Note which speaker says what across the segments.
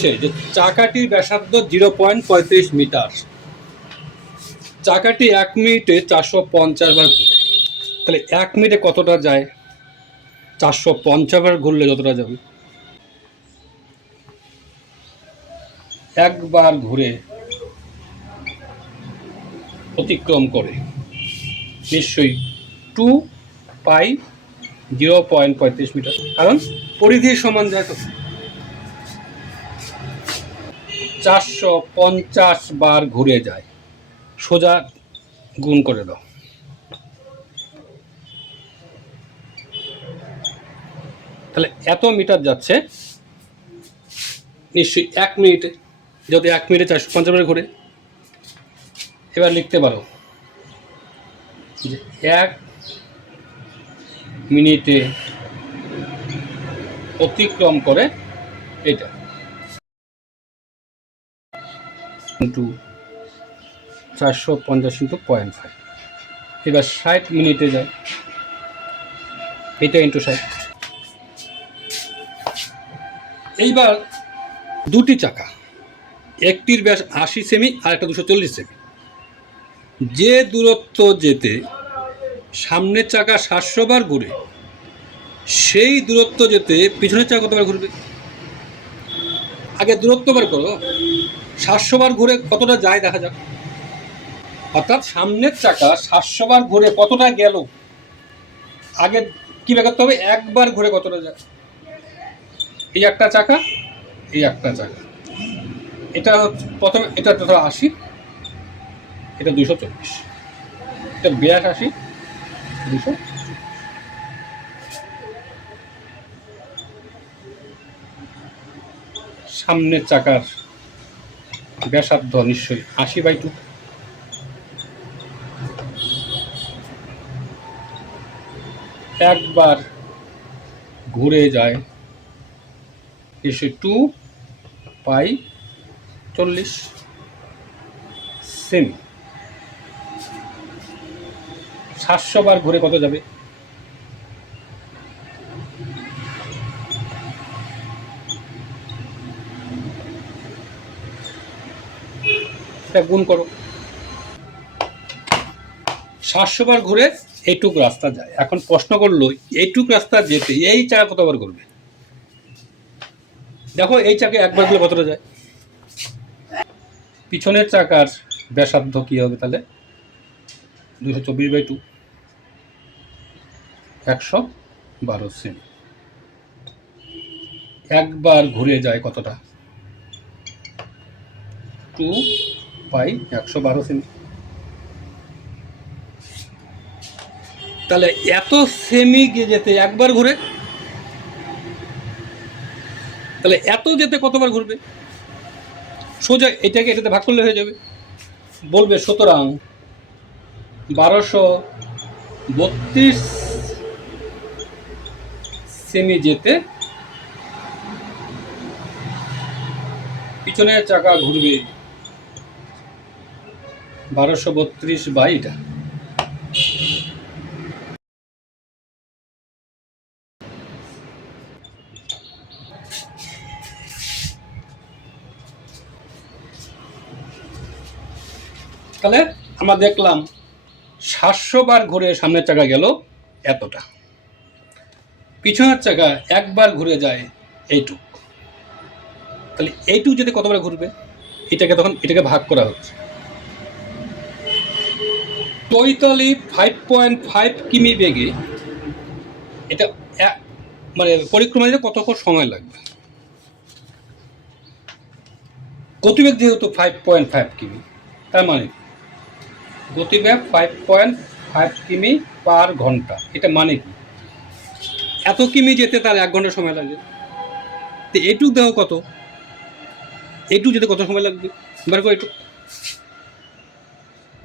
Speaker 1: বলেছে যে চাকাটির ব্যাসার্ধ জিরো পয়েন্ট পঁয়ত্রিশ মিটার। চাকাটি এক মিনিটে চারশো পঞ্চাশ বার ঘুরে। তাহলে এক মিনিটে কতটা যায়? চারশো পঞ্চাশ বার ঘুরলে যতটা যাবে? একবার ঘুরে অতিক্রম করে। নিশ্চয়ই টু পাই জিরো পয়েন্ট পঁয়ত্রিশ মিটার। কারণ পরিধির সমান যায় তো। চারশো পঞ্চাশ বার ঘুরে যায়। সোজা গুণ করে দাও। তাহলে এত মিটার যাচ্ছে, নিশ্চয়ই এক মিনিটে, যদি এক মিনিটে চারশো পঞ্চাশ বার ঘুরে, এবার লিখতে পারো যে এক মিনিটে অতিক্রম করে এটা। ইন্টু চারশো পঞ্চাশ ইন্টু পয়েন্ট ফাইভ। এবার ষাট মিনিটে যায় এটা ইন্টু ষাট। এইবার দুটি চাকা, একটির ব্যাস আশি সেমি আর একটা দুশো চল্লিশ সেমি। যে দূরত্ব যেতে সামনের চাকা সাতশো বার ঘুরে, সেই দূরত্ব যেতে পিছনের চাকা কতবার ঘুরবে? আগে দূরত্ব বার করো। সাতশো বার ঘুরে কতটা যায় দেখা যাক। অর্থাৎ সামনের চাকা সাতশো বার ঘুরে কতটা গেল, আগে কি করতে হবে? একবার ঘুরে কতটা যায়। এই একটা চাকা, এই একটা চাকা। এটা প্রথমে, এটা ধরো আশি, এটা দুশো চল্লিশ এটা বিরাট আশি দুশো সামনের চাকার ব্যাসার্ধ নিশ্চয়ই। আশি বাই টু একবার ঘুরে যায়, এসে টু পাই চল্লিশ। সেমি সাতশো বার ঘুরে কত যাবে? এটা গুণ করো। সাতশো বার ঘুরে এইটুক রাস্তা যায়। এখন প্রশ্ন করল, এইটুক রাস্তা যেতে এই চাকা কতবার ঘুরবে? দেখো, এই চাকে একবার ঘুরে কতটা যায়? পিছনের চাকার ব্যাসার্ধ কী হবে তাহলে? দুশো চব্বিশ বাই টু। একশো বারো সেমি। একবার ঘুরে যায় কতটা? টু পাই, একশো বারো সেমি। তাহলে এত সেমি যেতে একবার ঘুরে? তাহলে এত যেতে কতবার ঘুরবে? সোজা এটাকে এটাতে ভাগ করলে হয়ে যাবে। বলবে, সুতরাং বারোশো বত্রিশ সেমি যেতে পিছনের চাকা ঘুরবে। বারোশো বত্রিশ বাই এটা। তাহলে আমরা দেখলাম সাতশো বার ঘুরে সামনের চাকা গেল এতটা। পিছনের চাকা একবার ঘুরে যায় এইটুক। তাহলে এইটুক যদি কতবার ঘুরবে, এটাকে তখন এটাকে ভাগ করা হচ্ছে। চৈতালি ফাইভ পয়েন্ট ফাইভ কিমি বেগে এটা মানে পরিক্রমা দিতে কতক্ষণ সময় লাগবে? গতিবেগ যেহেতু ফাইভ পয়েন্ট ফাইভ কিমি, তার মানে গতিবেগ ফাইভ পয়েন্ট ফাইভ কিমি পার ঘণ্টা। এটা মানে কি? এত কিমি যেতে তার এক ঘণ্টা সময় লাগে তো এটুক দেহ কত? এটুক যেতে কত সময় লাগবে? বার করো এটুক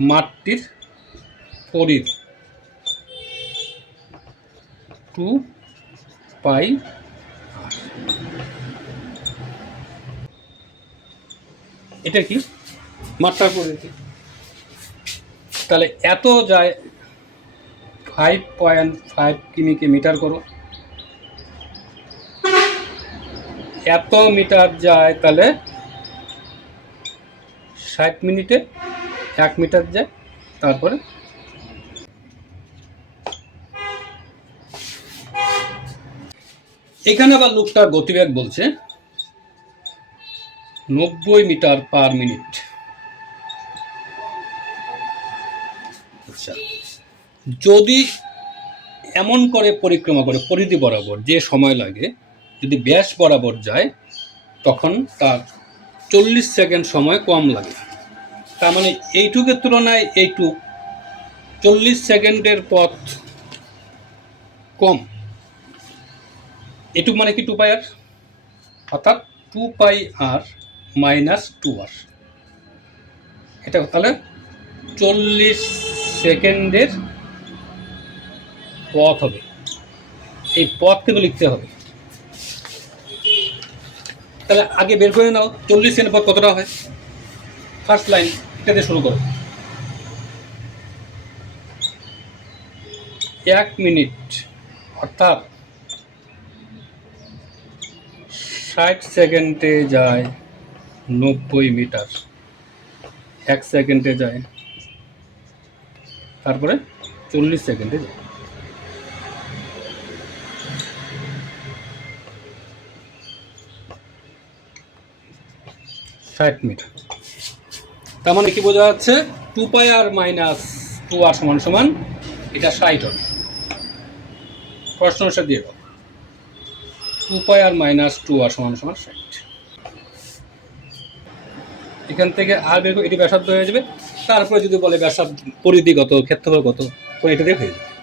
Speaker 1: মাঠটির পরিধি টু পাই এটা কি? মাঠটার পরিধি তাহলে এত যায় ফাইভ পয়েন্ট ফাইভ কিমিকে মিটার করো। এত মিটার যায় তাহলে ষাট মিনিটে এক মিটার যায়। তারপরে এখানে আবার লোকটা গতিবেগ বলছে নব্বই মিটার পার মিনিট। আচ্ছা। যদি এমন করে পরিক্রমা করে, পরিধি বরাবর যে সময় লাগে, যদি ব্যাস বরাবর যায়, তখন তার চল্লিশ সেকেন্ড সময় কম লাগে। তার মানে এইটুকের তুলনায় এইটুক। চল্লিশ সেকেন্ডের পথ কম। এটুক মানে কি টু পাই আর অর্থাৎ two pi R minus two R এটা তাহলে চল্লিশ সেকেন্ডের পথ হবে। এই পথ থেকে লিখতে হবে। তাহলে আগে বের করে নাও, চল্লিশ সেকেন্ড পথ কতটা হয়? ফার্স্ট লাইন এটা দিয়ে শুরু করো। এক মিনিট, অর্থাৎ ষাট সেকেন্ডে যায় নব্বই মিটার। এক সেকেন্ডে যায়। তারপরে চল্লিশ সেকেন্ডে যায়। ষাট মিটার। তার মানে কি বোঝা যাচ্ছে? Two pi R minus two R সমান সমান এটা ষাট হবে। প্রশ্ন দিয়ে দাও। Two pi R minus two R সমান সমান ষাট। এখান থেকে আর বের এটি ব্যাসার্ধ হয়ে যাবে। তারপরে যদি বলে ব্যাসার্ধ পরিধি কত ক্ষেত্রফল কত তো এটা দিয়ে হয়ে যাবে।